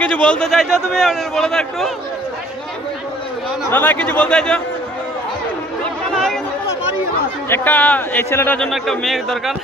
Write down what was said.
কিছু বলতে চাইছো তুমি? বলে দাও একটু দাদা, কিছু বলতে চাইছো? একটা এই ছেলেটার জন্য একটা মেয়ে দরকার।